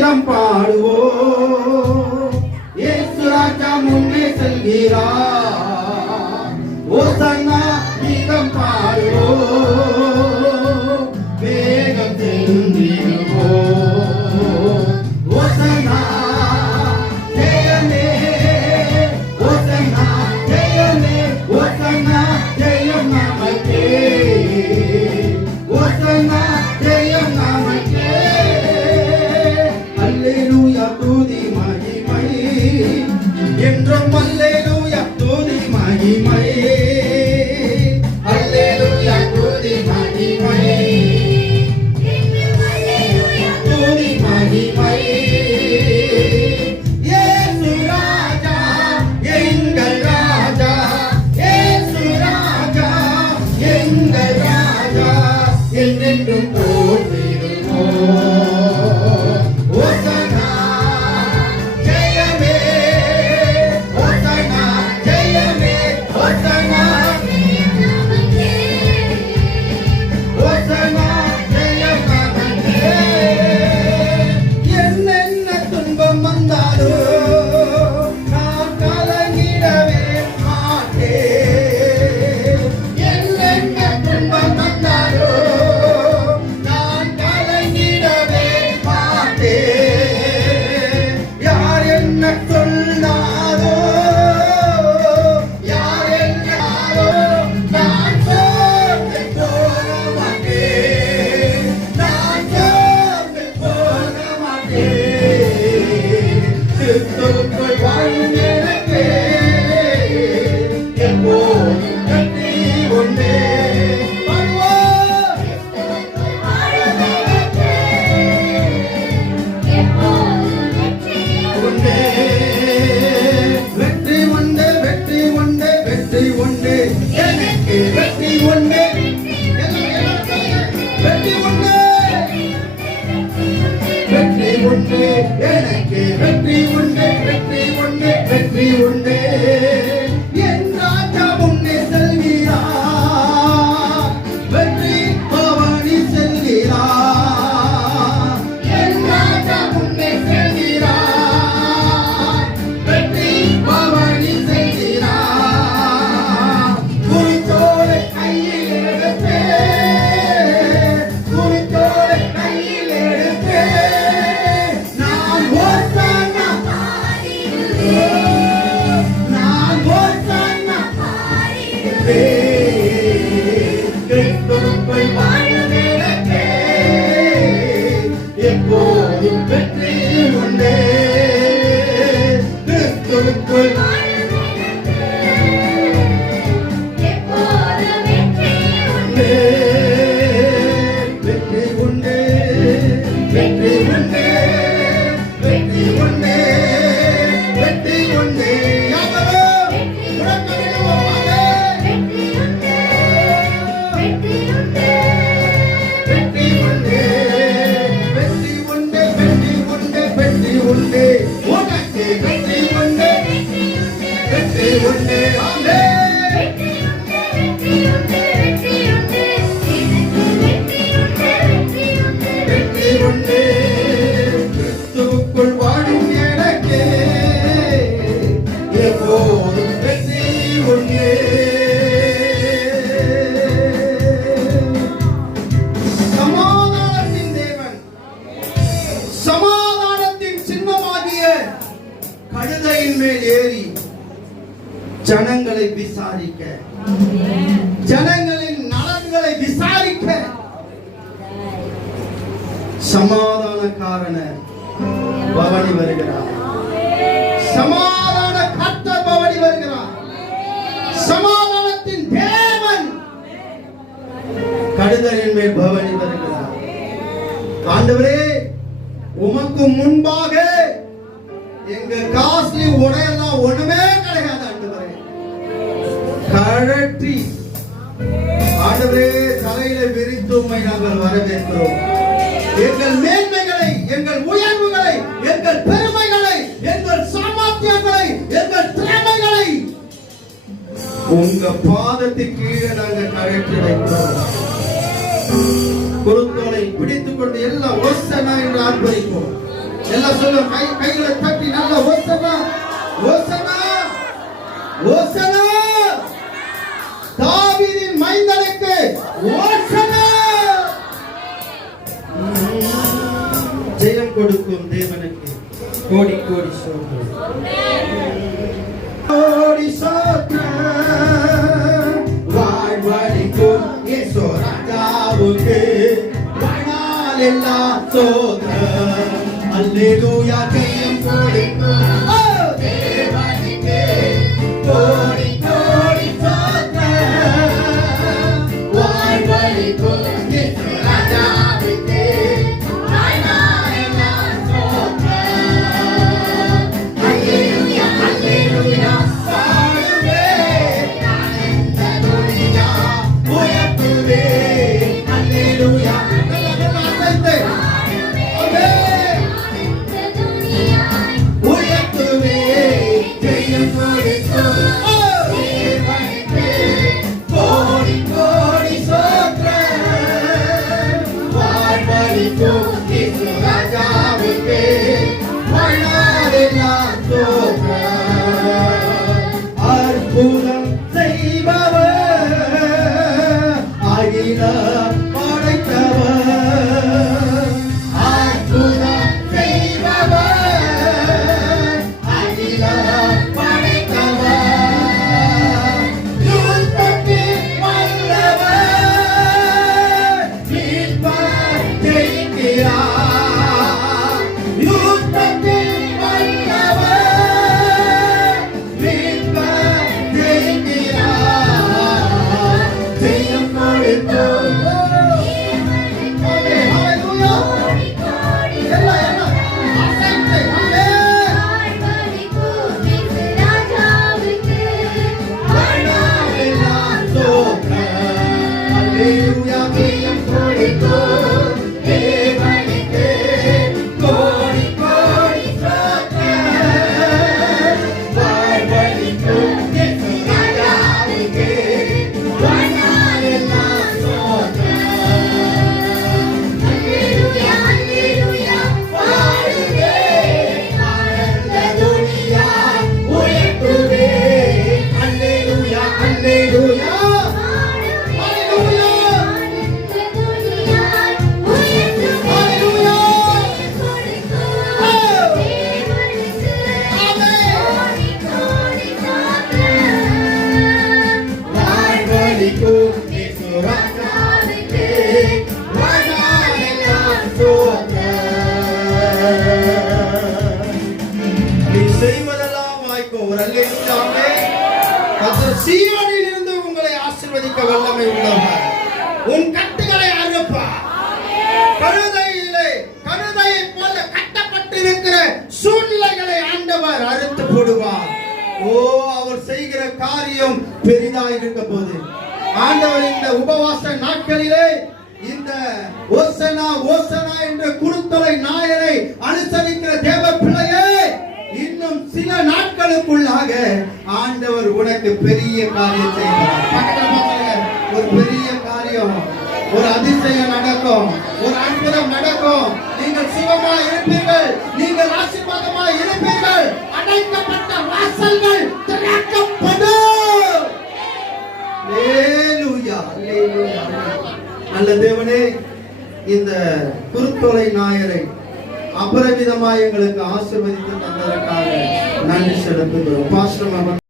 கீதம் பாடுவோம். இயேசு ராஜா முன்னே செல்கிறார். ஓசன்னா கீதம் பாடுவோம். வேகம் சென்றிடுவோம். ஓசன்னா ஜெயமே, ஓசன்னா ஜெயமே, ஓசன்னா ஜெயம் நமக்கே, ஓசன்னா ஜெயம் நமக்கே. அல்லேலூயா துதி மகிமை என்றும், அல்லேலூயா துதி மகிமை, அல்லேலூயா துதி மகிமை, துதி மகிமை. இயேசு ராஜா எங்கள் ராஜா, இயேசு ராஜா எங்கள் ராஜா, என்றென்றும் போற்றிடுவோம். ஓசன்னா ஜெயமே, ஓசன்னா ஜெயமே, ஓசன்னா, ஓசன்னா ஜெயம் நமக்கே. என்னென்ன துன்பம் வந்தாலும் நான் கலங்கிடவே மாட்டேன். என்னென்ன துன்பம் வந்தாலும் நான் கலங்கிடவே மாட்டேன். யார் என்ன சொன்னாரோ, யார் என்னாரோ, நான் சோர்ந்து போக மாட்டேன், நான் சோர்ந்து போக மாட்டேன். கிறிஸ்துவுக்குள் வாழும் எனக்கே எப்போதும் வெற்றி உண்டே. பாடுவோம். உண்டே, வெற்றி உண்டு, வெற்றி உண்டு, வெற்றி உண்டு, எனக்கு வெற்றி உண்டு, வெற்றி உண்டு, வெற்றி உண்டு, எனக்கு வெற்றி உண்டு, வெற்றி உண்டு, வெற்றி உண்டு. என் ராஜா முன்னே செல்கிறார், வெற்றி பவனி செல்கிறார். என் ராஜா முன்னே செல்கிறார், வெற்றி பவனி செல்கிறார். குறித்தோலை கையில் எடுத்தே, குறித்தோலை கையில் எடுத்தே, நான் ஓசன்னா பாடிடுவேன், நான் ஓசன்னா பாடிடுவேன். கிறிஸ்துவுக்குள் வாழும் எனக்கே எப்போதும் வெற்றி உண்டே. கிறிஸ்துவுக்குள் உண்டே, வெற்றி உண்டே, வெற்றி உண்டே, வெற்றி உண்டே, வெற்றி உண்டே. யாவரும் உறக்கமிடுவோம். வெற்றி உண்டே, வெற்றி உண்டே, வெற்றி உண்டே, வெற்றி உண்டே, வெற்றி உண்டே. உனக்கு வெற்றி உண்டே, வெற்றி உண்டே. ஆமென். வெற்றி உண்டே, கிறிஸ்துவுக்குள் வாழும் எனக்கே எப்போதும் வெற்றி உண்டே. சமாதானத்தின் தேவன், சமாதானத்தின் சின்னமாகிய கழுதையின் மேல் ஏறி ஜனங்களை விசாரிக்க, ஜனங்களின் நலன்களை விசாரிக்க சமாதானக்காரனர் பவனி வருகிறார். சமாதான கர்த்தர் பவனி வருகிறார். சமாதானத்தின் தேவன் கழுதையின் மேல் பவனி வருகிறார். ஆண்டவரே, உமக்கு முன்பாக எங்க காஸ்ட்லி உடையெல்லாம் ஒண்ணுமே கிடையாது. ஆண்டவரே, கழற்றி ஆண்டவரே தலையில விரித்து உம்மை நாங்கள் வரவேற்கிறோம். எங்கள் மேன்மைகளை, எங்கள் உயர்வுகளை, எங்கள் பெருமைகளை, எங்கள் சாமர்த்தியங்களை, எங்கள் திறமைகளை உங்க பாதத்துக்கு கீழே நாங்கள் கழற்றி வைக்கிறோம். குருத்தோலை பிடித்துக் கொண்டு எல்லாம் ஓசனா என்று ஆர்ப்பரிப்போம். எல்லாம் சொல்லுங்க, கைகளை தட்டி நல்ல ஓசனா, ஓசனா, ஓசனா, தாவீதின் மைந்தனுக்கு ஓசனா. ஜெயம் கொடுக்கும் தேவனுக்கு கோடி கோடி ஸ்தோத்திரம், கோடி ஸ்தோத்திரம். வாழ்வளிக்கும் இயேசு ராஜாவுக்கு வாழ்நாள் எல்லாம் ஸ்தோத்திரம். அல்லேலூயா, ஜெயம் கொடுக்கும் தேவனுக்கு கோடி கோடி ஸ்தோத்திரம். வாழ்வளிக்கும் இயேசு ராஜாவுக்கு வாழ்நாள் எல்லாம் ஸ்தோத்திரம். அல்லேலூயா, அல்லேலூயா, பாடுவேன் ஆனந்த துதியா உயர்த்துவேன். அல்லேலூயா, அற்புதம் செய்பவர், அகிலம் படைத்தவர். அற்புதம் செய்பவர், அகிலம் படைத்தவர். யுத்தத்தில் வல்லவர், மீட்பர் ஜெயிக்கிறார். யுத்தத்தில் வல்லவர், மீட்பர் ஜெயிக்கிறார். ஜெயம் கொடுக்கும் சீயோனில் இருந்து உங்களை ஆசீர்வதிக்க வல்லமை உள்ளவர். உன் கட்டுகளை அறுப்பார். கழுதையை போல கட்டப்பட்டிருக்கிற சூழ்நிலைகளை ஆண்டவர் அறுத்து போடுவார். ஓ, அவர் செய்கிற காரியம் பெரிதாக இருக்க போது ஆண்டவர் இந்த உபவாச நாட்களிலே இந்த ஓசனா ஓசனா என்ற குருத்தொலை நாயரை அனுசரிக்கிற தேவ பிள்ளையே, இன்னும் சில நாட்களுக்குள்ளாக ஆண்டவர் உனக்கு பெரிய காரியம் செய்வார். ஒரு பெரிய காரியம், ஒரு அதிசயம் நடக்கும், ஒரு அற்புதம் நடக்கும். நீங்கள் சுகமாய் இருப்பீர்கள், நீங்கள் ஆசீர்வாதமாய் இருப்பீர்கள். அடைக்கப்பட்ட வாசல்கள் திறக்கப்படும். அல்லேலூயா, அல்லேலூயா. நல்ல தேவனே, இந்த குருத்தொலை நாயரை அபரிமிதமாய் எங்களுக்கு ஆசீர்வதித்து தந்ததற்காக நன்றி செலுத்துகிறோம். பாஸ்டர்